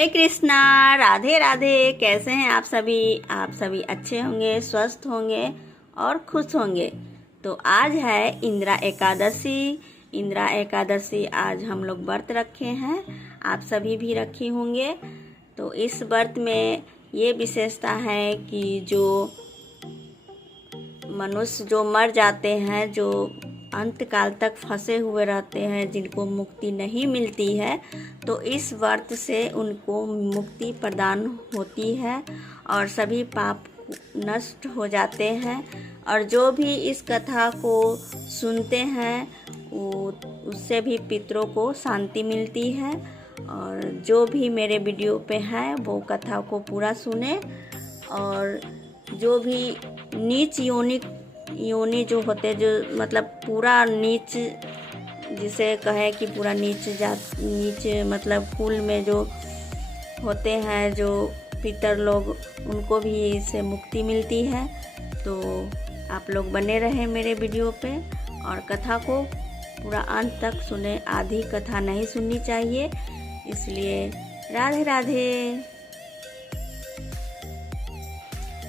हरे कृष्णा, राधे राधे। कैसे हैं आप सभी अच्छे होंगे, स्वस्थ होंगे और खुश होंगे। तो आज है इंदिरा एकादशी। आज हम लोग व्रत रखे हैं, आप सभी भी रखे होंगे। तो इस व्रत में ये विशेषता है कि जो मनुष्य जो मर जाते हैं, जो अंत काल तक फंसे हुए रहते हैं, जिनको मुक्ति नहीं मिलती है, तो इस व्रत से उनको मुक्ति प्रदान होती है और सभी पाप नष्ट हो जाते हैं। और जो भी इस कथा को सुनते हैं उससे भी पितरों को शांति मिलती है। और जो भी मेरे वीडियो पे है वो कथा को पूरा सुने। और जो भी नीच योनि जो होते, जो मतलब पूरा नीच, जिसे कहे कि पूरा नीच मतलब कुल में जो होते हैं, जो पितर लोग, उनको भी इससे मुक्ति मिलती है। तो आप लोग बने रहे मेरे वीडियो पे और कथा को पूरा अंत तक सुने। आधी कथा नहीं सुननी चाहिए, इसलिए राधे राधे।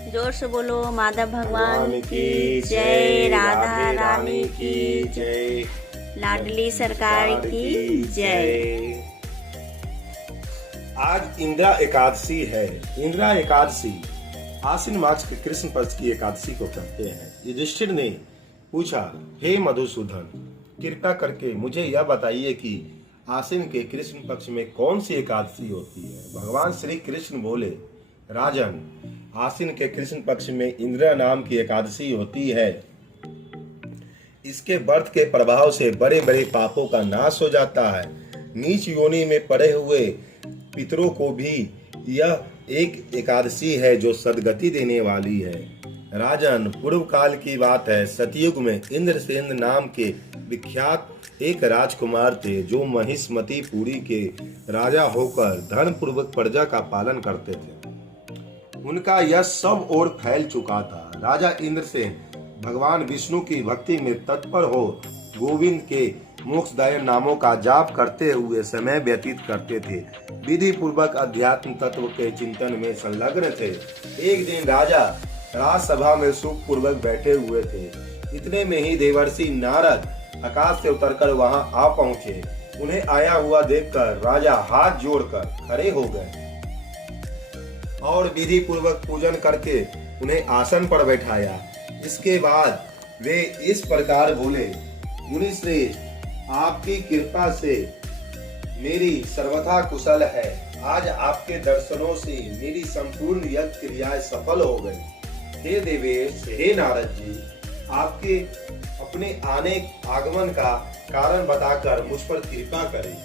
जोर से बोलो, माधव भगवान की जय, राधा रानी की जय, लाडली सरकार की जय। आज इंदिरा एकादशी है। इंदिरा एकादशी आश्विन मास के कृष्ण पक्ष की एकादशी को कहते हैं। युधिष्ठिर ने पूछा, हे मधुसूदन, कृपा करके मुझे यह बताइए कि आश्विन के कृष्ण पक्ष में कौन सी एकादशी होती है। भगवान श्री कृष्ण बोले, राजन, आश्विन के कृष्ण पक्ष में इंदिरा नाम की एकादशी होती है। इसके व्रत के प्रभाव से बड़े बड़े पापों का नाश हो जाता है। नीच योनि में पड़े हुए पितरों को भी यह एक एकादशी है जो सदगति देने वाली है। राजन, पूर्व काल की बात है, सतयुग में इंद्रसेन नाम के विख्यात एक राजकुमार थे जो महिष्मतीपुरी के राजा होकर धन पूर्वक प्रजा का पालन करते थे। उनका यश सब ओर फैल चुका था। राजा इंद्रसेन भगवान विष्णु की भक्ति में तत्पर हो गोविंद के मोक्षदायक नामों का जाप करते हुए समय व्यतीत करते थे। विधि पूर्वक अध्यात्म तत्व के चिंतन में संलग्न थे। एक दिन राजा राजसभा में सुख पूर्वक बैठे हुए थे। इतने में ही देवर्षि नारद आकाश से उतरकर वहां आ पहुंचे। उन्हें आया हुआ देखकर राजा हाथ जोड़कर खड़े हो गए और विधि पूर्वक पूजन करके उन्हें आसन पर बैठाया। इसके बाद वे इस प्रकार बोले, मुनि श्रेष्ठ, आपकी कृपा से मेरी सर्वथा कुशल है। आज आपके दर्शनों से मेरी संपूर्ण यज्ञ क्रियाएं सफल हो गई। हे देवेश, हे नारद जी, आपके अपने आगमन का कारण बताकर मुझ पर कृपा करें।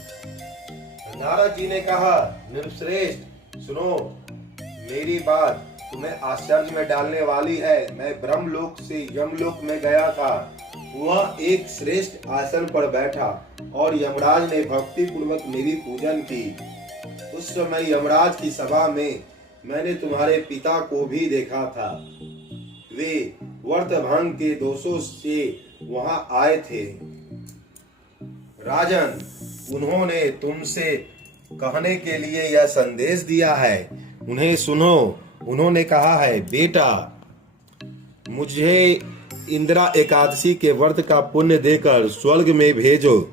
नारद जी ने कहा, नृश्रेष्ठ, सुनो, मेरी बात तुम्हें आश्चर्य में डालने वाली है। मैं ब्रह्मलोक से यमलोक में गया था। वह एक श्रेष्ठ आसन पर बैठा और यमराज ने भक्ति पूर्वक मेरी पूजन की। उस समय यमराज की सभा में मैंने तुम्हारे पिता को भी देखा था। वे व्रत भंग के दोषों से वहां आए थे। राजन, उन्होंने तुमसे कहने के लिए यह संदेश दिया है, उन्हें सुनो। उन्होंने कहा है, बेटा, मुझे इंदिरा एकादशी के व्रत का पुण्य देकर स्वर्ग में भेजो।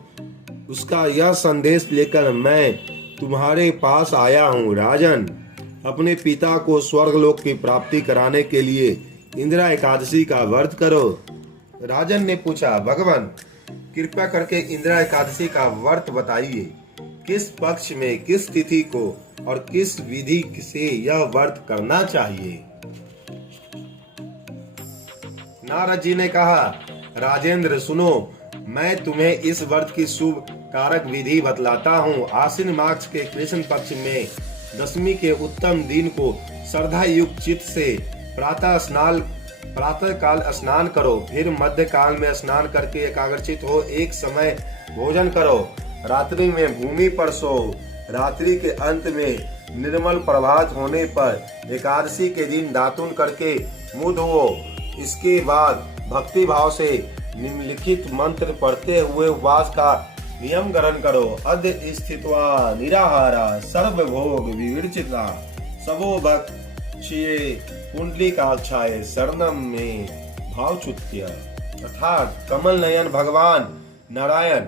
उसका यह संदेश लेकर मैं तुम्हारे पास आया हूँ। राजन, अपने पिता को स्वर्गलोक की प्राप्ति कराने के लिए इंदिरा एकादशी का व्रत करो। राजन ने पूछा, भगवान, कृपया करके इंदिरा एकादशी का व्रत बताइए। किस पक्ष में, किस तिथि को और किस विधि से यह व्रत करना चाहिए। नारद जी ने कहा, राजेंद्र, सुनो, मैं तुम्हें इस व्रत की शुभ कारक विधि बतलाता हूँ। आश्विन मास के कृष्ण पक्ष में दशमी के उत्तम दिन को श्रद्धा युक्त चित्त से प्रातः काल स्नान करो। फिर मध्य काल में स्नान करके एकाग्रचित हो एक समय भोजन करो। रात्रि में भूमि पर सो। रात्रि के अंत में निर्मल प्रभात होने पर एकादशी के दिन दातुन करके मुंह धो। इसके बाद भक्ति भाव से निम्नलिखित मंत्र पढ़ते हुए उपवास का नियम ग्रहण करो। अद्य स्थित्वा निराहारा सर्वभोग विवर्जिता सबो भक्षिये पुंडलीकाक्षाय शरणम में भावच्युत्य। अर्थात कमल नयन भगवान नारायण,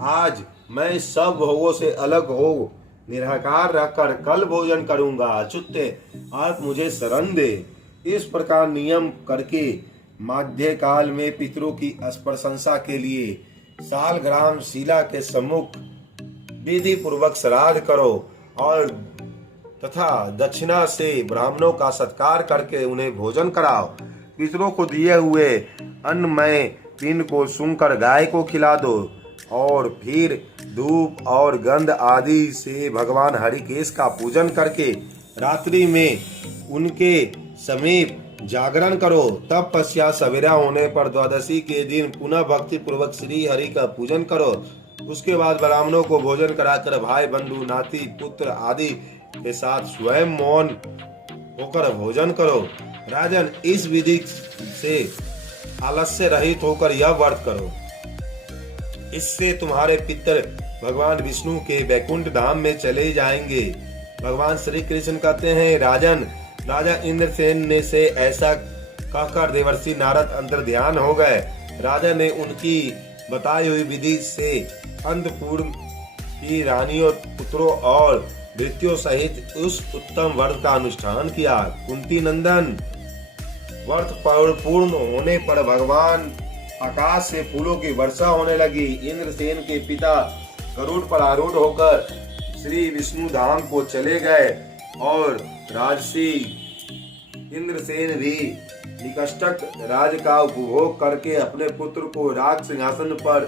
आज मैं सब भोगों से अलग हो निराकार रहकर कल भोजन करूंगा। अच्युत्य, आप मुझे शरण दे। इस प्रकार नियम करके माध्य काल में पितरों की प्रशंसा के लिए सालग्राम शिला के सम्मुख विधि पूर्वक श्राद्ध करो और तथा दक्षिणा से ब्राह्मणों का सत्कार करके उन्हें भोजन कराओ। पितरों को दिए हुए अन्नमय पिंड को सूंघकर गाय को खिला दो और फिर धूप और गंध आदि से भगवान हरिकेश का पूजन करके रात्रि में उनके समीप जागरण करो। तब पश्चात सवेरा होने पर द्वादशी के दिन पुनः भक्ति पूर्वक श्री हरि का पूजन करो। उसके बाद ब्राह्मणों को भोजन कराकर भाई बंधु नाती पुत्र आदि के साथ स्वयं मौन होकर भोजन करो। राजन, इस विधि से आलस्य रहित होकर यह व्रत करो। इससे तुम्हारे पितर भगवान विष्णु के वैकुंठ धाम में चले जाएंगे। भगवान श्री कृष्ण कहते हैं, राजन, राजा इंद्रसेन ने से ऐसा कहकर देवर्षि नारद अंतर ध्यान हो गए। राजा ने उनकी बताई हुई विधि से अंतपुर की रानियों, पुत्रों और भृत्यों सहित उस उत्तम व्रत का अनुष्ठान किया। कुंती नंदन, व्रत पूर्ण होने पर भगवान आकाश से फूलों की वर्षा होने लगी। इंद्रसेन के पिता गरुड़ पर आरूढ़ होकर श्री विष्णु धाम को चले गए और राजसी इंद्रसेन भी निकष्टक राज का उपभोग करके अपने पुत्र को राज सिंहासन पर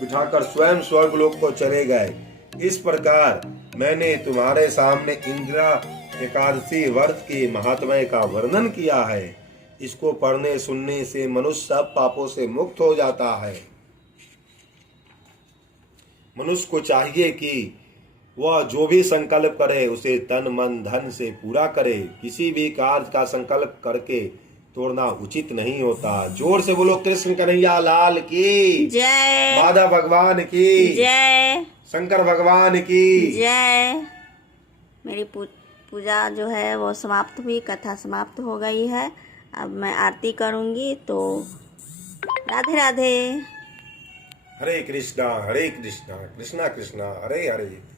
बिठाकर स्वयं स्वर्गलोक को चले गए। इस प्रकार मैंने तुम्हारे सामने इंदिरा एकादशी व्रत के महात्म्य का वर्णन किया है। इसको पढ़ने सुनने से मनुष्य सब पापों से मुक्त हो जाता है। मनुष्य को चाहिए कि वह जो भी संकल्प करे उसे तन मन धन से पूरा करे। किसी भी कार्य का संकल्प करके तोड़ना उचित नहीं होता। जोर से बोलो कृष्ण कन्हैया लाल की जय, माधव भगवान की जय, शंकर भगवान की जय। मेरी पूजा जो है वो समाप्त हुई, कथा समाप्त हो गई है। अब मैं आरती करूंगी, तो राधे राधे। हरे कृष्णा कृष्णा कृष्णा हरे हरे।